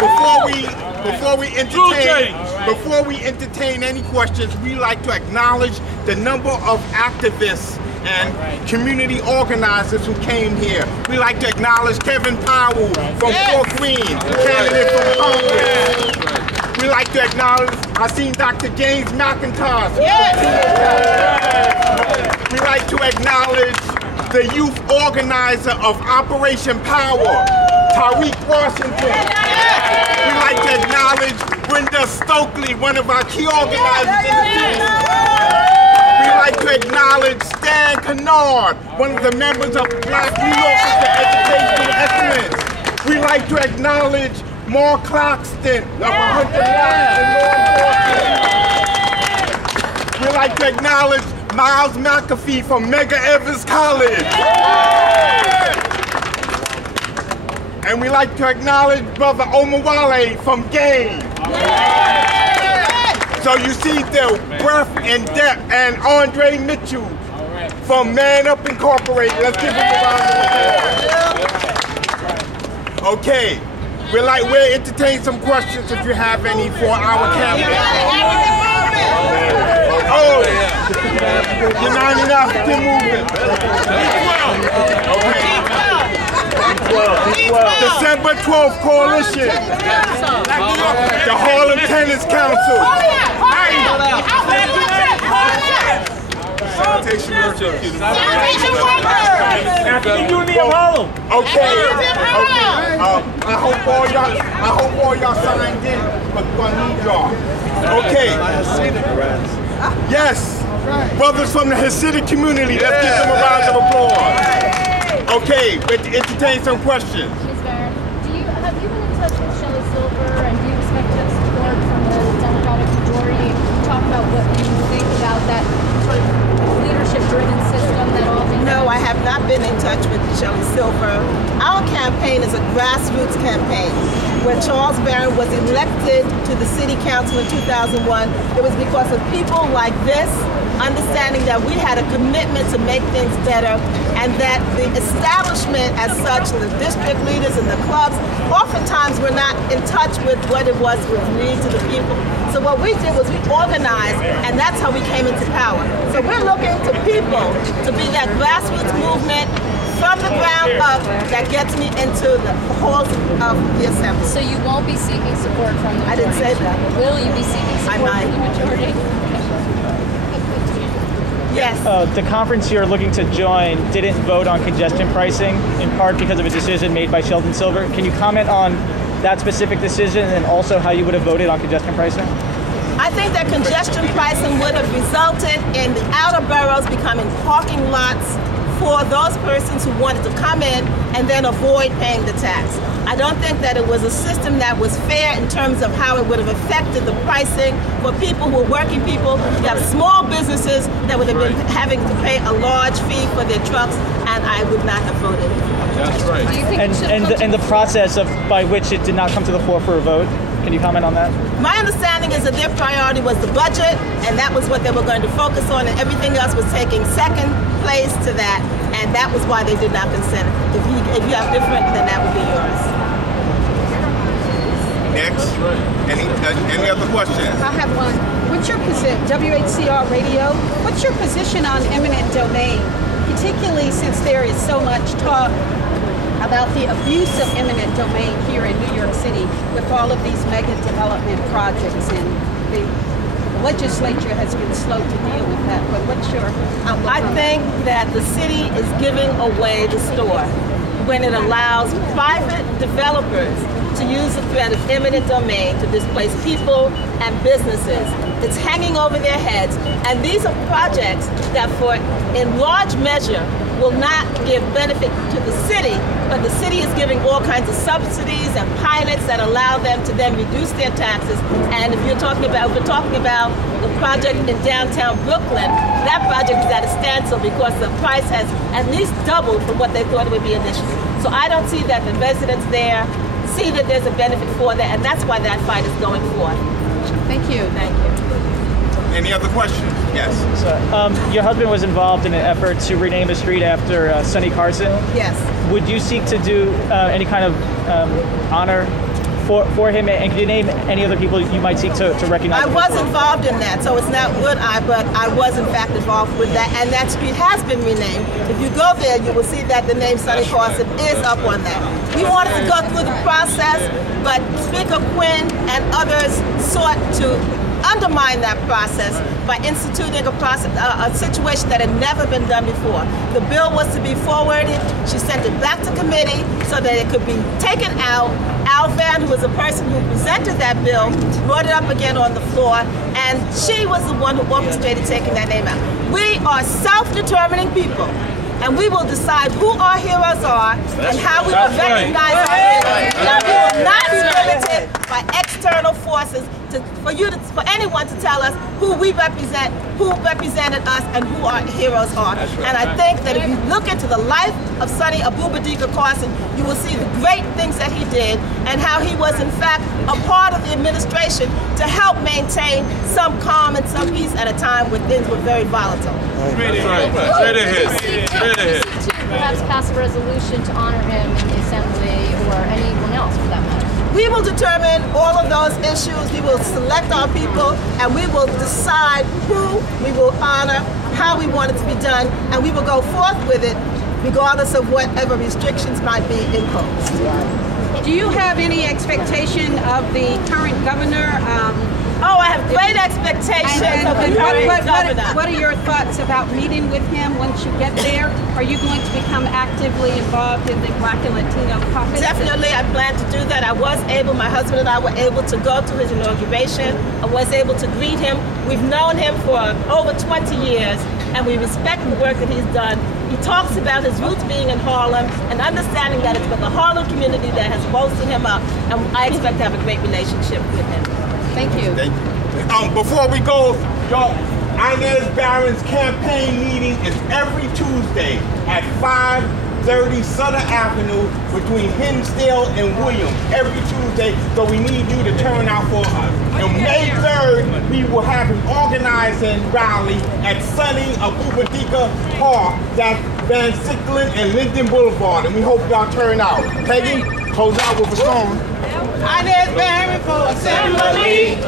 before we entertain any questions, we like to acknowledge the number of activists and community organizers who came here. We like to acknowledge Kevin Powell from Fort Greene, candidate from Congress. We like to acknowledge, I seen Dr. James McIntosh. We like to acknowledge the youth organizer of Operation Power, Tariq Washington. We like to acknowledge Brenda Stokely, one of our key organizers in the city. We like to acknowledge Stan Kennard, one of the members of Black New Yorkers for Educational Excellence. We like to acknowledge Mark Claxton of 100 Lives in Law Enforcement. We like to acknowledge Miles McAfee from Medgar Evers College. And we like to acknowledge Brother Omawale from Gaines. So you see the breadth and depth, and Andre Mitchell from Man Up Incorporated. Let's give him a round of applause. Okay, we'll entertain some questions if you have any for our candidate. Oh, United African Movement. Okay. December 12th Coalition. The Harlem Tennis Council. Sanitation workers. African Unity of Harlem. Okay. I hope all y'all signed in, but we're gonna need y'all. Okay. Yes. Brothers from the Hasidic community. Let's give them a round of applause. Okay, let's entertain some questions. Inez Barron, have you been in touch with Shelley Silver, and do you expect to have support from the Democratic majority? Talk about what you think about that sort of leadership-driven system that all things. No, I have not been in touch with Shelley Silver. Our campaign is a grassroots campaign. When Charles Barron was elected to the city council in 2001, it was because of people like this, understanding that we had a commitment to make things better, and that the establishment as such, the district leaders and the clubs, oftentimes were not in touch with what it was with needs of the people. So what we did was we organized, and that's how we came into power. So we're looking to people to be that grassroots movement from the ground up that gets me into the halls of the assembly. So you won't be seeking support from the majority? I didn't say that. Will you be seeking support from the majority? Yes. The conference you're looking to join didn't vote on congestion pricing, in part because of a decision made by Sheldon Silver. Can you comment on that specific decision and also how you would have voted on congestion pricing? I think that congestion pricing would have resulted in the outer boroughs becoming parking lots for those persons who wanted to come in and then avoid paying the tax. I don't think that it was a system that was fair in terms of how it would have affected the pricing for people who are working people. You have small businesses that would have been having to pay a large fee for their trucks, and I would not have voted. That's right. Do you think and the process by which it did not come to the floor for a vote, can you comment on that? My understanding is that their priority was the budget, and that was what they were going to focus on, and everything else was taking second place to that, and that was why they did not consent. If you have different, then that would be yours. Next, any other questions? I have one. What's your position, WHCR Radio, what's your position on eminent domain, particularly since there is so much talk about the abuse of eminent domain here in New York City with all of these mega development projects, and the legislature has been slow to deal with that, but what's your outlook? I think that the city is giving away the store when it allows private developers to use the threat of eminent domain to displace people and businesses. It's hanging over their heads, and these are projects that in large measure will not give benefit to the city, but the city is giving all kinds of subsidies and pilots that allow them to then reduce their taxes. And if we're talking about the project in downtown Brooklyn, that project is at a standstill because the price has at least doubled from what they thought it would be initially. So I don't see that the residents there see that there's a benefit for that, and that's why that fight is going forth. Thank you. Thank you. Any other questions? Yes. So, your husband was involved in an effort to rename a street after Sonny Carson. Yes. Would you seek to do any kind of honor for him, and can you name any other people you might seek to recognize? I was involved in that, so it's not would I, but I was in fact involved with that, and that street has been renamed. If you go there, you will see that the name Sonny Carson is up on that. We wanted to go through the process, but Speaker Quinn and others sought to undermine that process by instituting a situation that had never been done before. The bill was to be forwarded. She sent it back to committee so that it could be taken out. Al Van, who was the person who presented that bill, brought it up again on the floor, and she was the one who orchestrated taking that name out. We are self-determining people, and we will decide who our heroes are and how we will recognize our heroes. Now, we will not be limited by external forces for anyone to tell us who we represent, who represented us, and who our heroes are. And I think that if you look into the life of Sonny Abubadika Carson, you will see the great things that he did and how he was in fact a part of the administration to help maintain some calm and some peace at a time when things were very volatile. Perhaps pass a resolution to honor him in the Assembly or anyone else for that matter. We will determine all of those issues. We will select our people, and we will decide who we will honor, how we want it to be done, and we will go forth with it regardless of whatever restrictions might be imposed. Do you have any expectation of the current governor? Oh, I have great expectations of the current governor. What are your thoughts about meeting with him once you get there? Are you going to become actively involved in the Black and Latino caucus? Definitely, I plan to do that. I was able, my husband and I were able to go to his inauguration. I was able to greet him. We've known him for over 20 years, and we respect the work that he's done. He talks about his roots being in Harlem and understanding that it's been the Harlem community that has bolstered him up, and I expect to have a great relationship with him. Thank you. Thank you. Before we go, y'all, Inez Barron's campaign meeting is every Tuesday at 5:30 Southern Avenue between Hinsdale and Williams. Every Tuesday, so we need you to turn out for us. On May 3rd, we will have an organizing rally at Sonny Abubadika Park, that's Van Sicklen and Linden Boulevard, and we hope y'all turn out. Peggy, close out with a song. Inez Barron for Assembly.